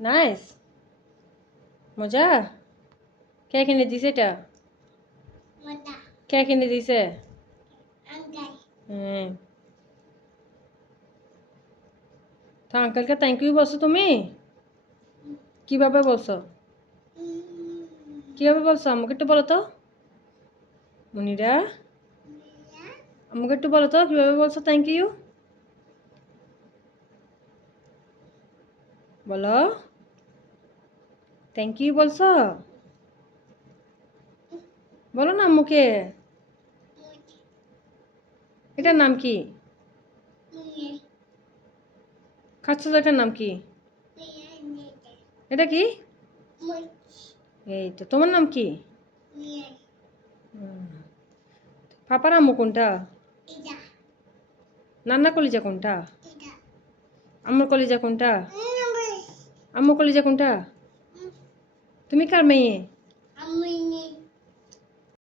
Nice মজা? কে কিনে দিছে এটা? কে কিনে দিছে? হ্যাঁ তো আঙ্কেলকে থ্যাংক ইউ বলছো তুমি? কীভাবে বলছো? কীভাবে বলছো? আমাকে একটু বলো তো। মনিরা? আমাকে একটু বলো তো কীভাবে বলছো থ্যাংক ইউ বলো। থ্যাংক ইউ বলছো? বলো না মুখে। এটার নাম কি? খাচ্ছ এটার নাম কি? এটা কি? এই তো তোমার নাম কি। পাপার আম্মু কোনটা? নান্না কলিজা কোনটা? আম্মুর কলিজা কোনটা? আম্মু কলিজা কোনটা? তুমি কার মেয়ে?